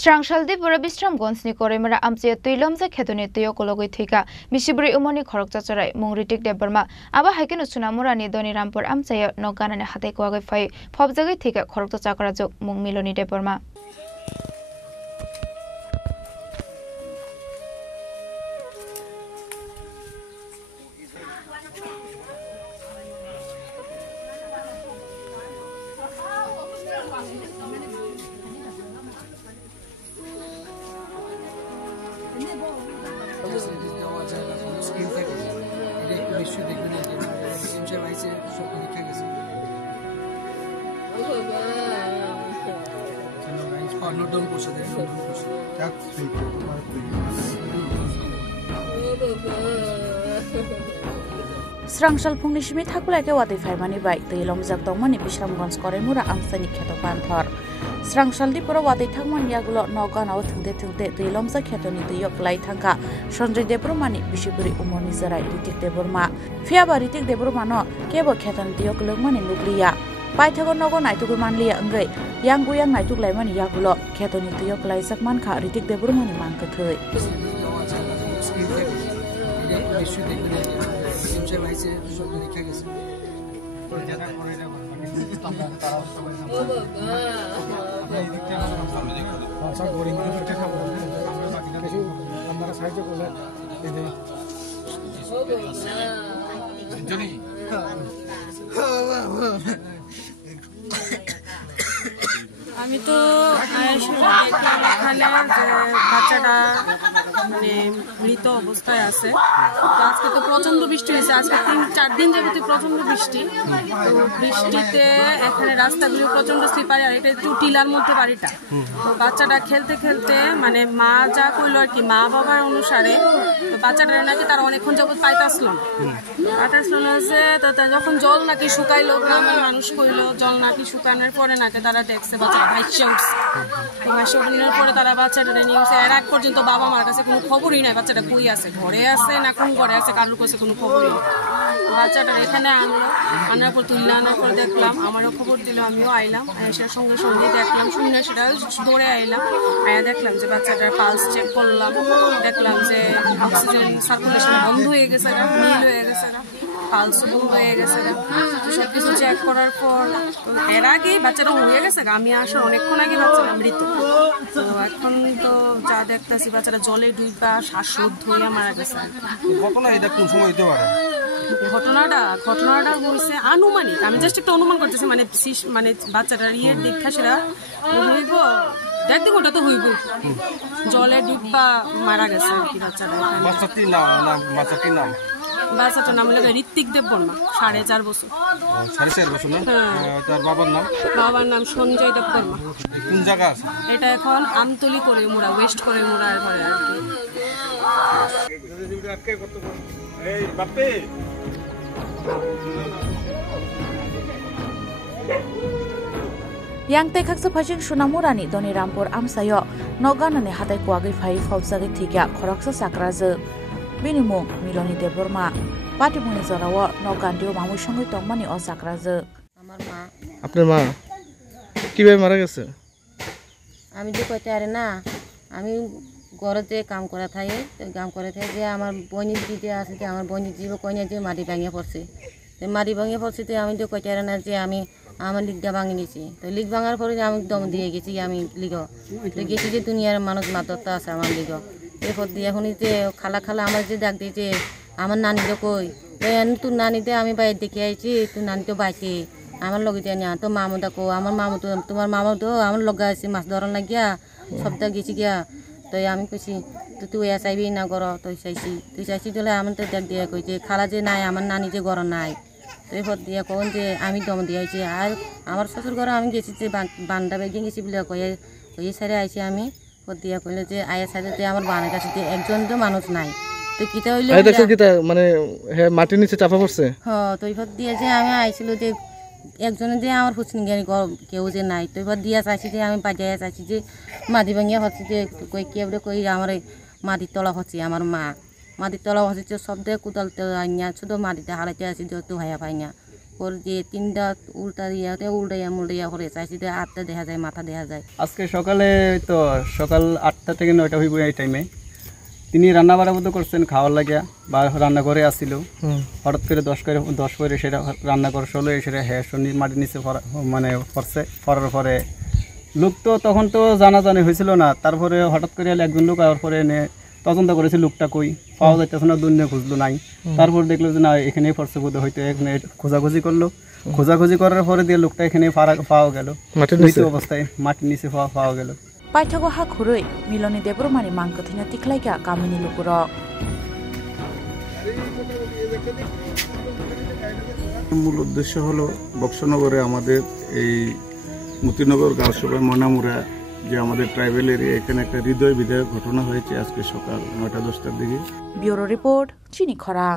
Strangsaldi pura Bistramgons ni korimara amche tuilomza khetoni tuyo kologoi thika misibri umoni khorokcha charai mungritik debarma aba haiken sunamura ni doni rampur amche nogana ne hatai kwagoi phai phobjagai thika khorokcha chakra jok mung miloni debarma Srangsal phungni simi thakulai ke wati phaimani bai tuilom jak tongmani Bistramgons korimura amsani kheto panthor Srangsal di pura wati thangmani yagulo noganao thungte tuilom jak khetoni tuyo klai thangka Sanjay Debrumani bisiburi umoni zarai Ritik Debruma fiaba Ritik Debruma no kebo kheton tuyo klungmani nukliya paithago nogo naitugu manliya angai yang naituk laimani yagulo khetoni tuyo klai jak mankha Ritik Debrumani mangkathai আমি তো এখানে বাচ্চাটা মানে মৃত অবস্থায় আছে তো আজকে তো প্রচন্ড বৃষ্টি হয়েছে আজকে 3-4 দিন যাবত প্রচন্ড বৃষ্টি তো বৃষ্টিতে এখানে রাস্তাগুলো প্রচন্ড স্লিপারি আর এটা একটু টিলার মধ্যে বাড়িটা তো বাচ্চাটা খেলতে মানে মা যা কইলো আর কি মা বাবার অনুসারে তো বাচ্চাটা নাকি তারা অনেকক্ষণ যাবত পাইতাছিল না যে যখন জল নাকি শুকাইলো গ্রামের মানুষ কইলো জল নাকি শুকানোর পরে নাকি তারা দেখছে বাচ্চাটা ভাইসে উঠছে ভাইসে উঠানোর পরে তারা বাচ্চাটা নিয়ে উঠছে এর আগ পর্যন্ত বাবা মার কাছে কোনো খবরই নাই বাচ্চাটা কই আছে ঘরে আছে না কোন ঘরে আছে কারোর কাছে কোনো খবরই নেই বাচ্চাটা এখানে আনার পর তুললে আনার পর দেখলাম আমারও খবর দিল আমিও আইলাম এসের সঙ্গে দেখলাম শুনে সেটা দৌড়ে আইলাম আয়া দেখলাম যে বাচ্চাটার পালস চেক করলাম দেখলাম যে অক্সিজেন সার্কুলেশন বন্ধ হয়ে গেছে নীল হয়ে গেছে পালস বন্ধ হয়ে গেছে সবকিছু চেক করার পর এর আগে বাচ্চাটা হয়ে গেছে আমি আসার অনেকক্ষণ আগে বাচ্চাটা মৃত তো এখন তো যা দেখতেছি বাচ্চাটা জলে ডুবা শ্বাসরোধ হয়ে মারা গেছে ঘটনাটা হয়েছে আনুমানিক আমি জাস্ট একটা অনুমান করতেছি মানে বাচ্চাটার ইয়ের দীক্ষা সেটা হইব 1.5 ঘন্টা তো হইব জলে ডুবা মারা গেছে আর কি বাচ্চাটার নাম হলো ঋত্বিক দেববর্মা 4.5 বছর বাবার নাম সঞ্জয় দেববর্মা কোন জায়গা আছে এটা এখন আমতলি করে মোড়া ওয়েস্ট করে মোড়া ঘরে আর কি এই বাপে yang tekhaksa phajing sunamurani doni rampur amsayo noganane hatai kwagoi phai phobjagai thika khoroksa sakraje binimung miloni deborma patibuni jarawo nogandio mamui songoi tongmani o sakraje আমার মা আপনার মা কিভাবে মারা গেছে আমি যে কইতে আরে না আমি ঘরেতে কাম করা থাকে যে আমার বনির দিতে আছে যে আমার বনির জীব কইনা যে মাটি ভাঙিয়ে পড়ছে তো মাটি ভাঙিয়ে পড়ছে তো আমি তো কইতে আরে না যে আমি আমার লিগটা ভাঙি নিয়েছি তো লিগ ভাঙার পরে আমি দম দিয়ে গেছি আমি লিগ তো গেছি যে দুনিয়ার মানুষ মাত্রতা আছে আমার লিগ এরপর দিয়ে এখন যে খালা আমার যে ডাক দিয়েছে আমার নানিটা কই তোর নানিতে আমি বাইরে দেখে আইছি তোর নানি তো বাইছে আমার লগে যায় না তো মামুদা কো আমার মামু তো তোমার মামু তো আমার লগে আছে মাছ ধরার লাগিয়া সপ্তাহ গেছি গিয়া তো আমি কইছি তো তুই চাইবি না ঘর তুই চাইছি দিলে আমার তো ডাক দিয়ে কইছে খালা যে নাই আমার নানি যে ঘর নাই তো এরপর দিয়ে কোন যে আমি দম দিয়েছি আর আমার শ্বশুর ঘরে আমি গেছি যে বান্ডা বেগে গেছি বলে কয়ে সাইডে আইছি আমি দিয়া কইলে যে আয়া সাইডে আমার বানের কাছে একজন তো মানুষ নাই তো কিতা হইলো মানে মাটির নিচে চাপা পড়ছে হ্যাঁ তো এরপর দিয়ে যে আমি আইছিল যে একজনে যে আমার হুসনি জ্ঞানী কেউ যে নাই তো এবার দিয়া চাইছি যে আমি বাজাইয়া চাইছি যে মাটি ভাঙিয়া হচ্ছে যে কই কেবলে কই আমার মাটির তলা হচ্ছে আমার মা মাটির তলা হচ্ছে সব দিয়ে কোদাল আইনা শুধু মাটিতে হারাইতে আসি তো ভাইয়া পাই না পর যে তিনটা উল্টাইয়া করে চাইছি আটটা দেখা যায় মাথা দেখা যায়। আজকে সকালে তো সকাল 8টা থেকে 9টা হইব এই টাইমে তিনি রান্না বাড়া মতো করছেন খাওয়ার লাগিয়া বা রান্না করে আসছিল হঠাৎ করে 10 করে সেটা রান্না করা হলো সেটা হ্যাঁ শনি মাটির নিচে মানে পড়ছে পড়ার পরে লোক তো তখন তো জানাজানি হয়েছিল না তারপরে হঠাৎ করে একজন লোক আসার পরে এনে তদন্ত করেছে লোকটা কই পাওয়া যাইতেছে না দুনিয়া খুঁজলো নাই তারপর দেখলো যে না এখানেই পড়ছে বোধ হয়তো এখানে খোঁজাখুঁজি করলো খোঁজাখুঁজি করার পরে দিয়ে লোকটা এখানে পাওয়া গেল মৃত অবস্থায় মাটির নিচে পাওয়া গেল। পাইথাগো হা খুরৈ মিলনি দেবরমানি মাংকথিনা তিখলাইকা কামিনী লুকুর মূল উদ্দেশ্য হলো বক্সনগরে আমাদের এই মতিনগর গাঁওসভায় মনামুরা যে আমাদের ট্রাইবেল এরিয়া এখানে একটা হৃদয় বিদায়ক ঘটনা হয়েছে আজকে সকাল 9টা 10টার দিকে। ব্যুরো রিপোর্ট চিনি খরাং।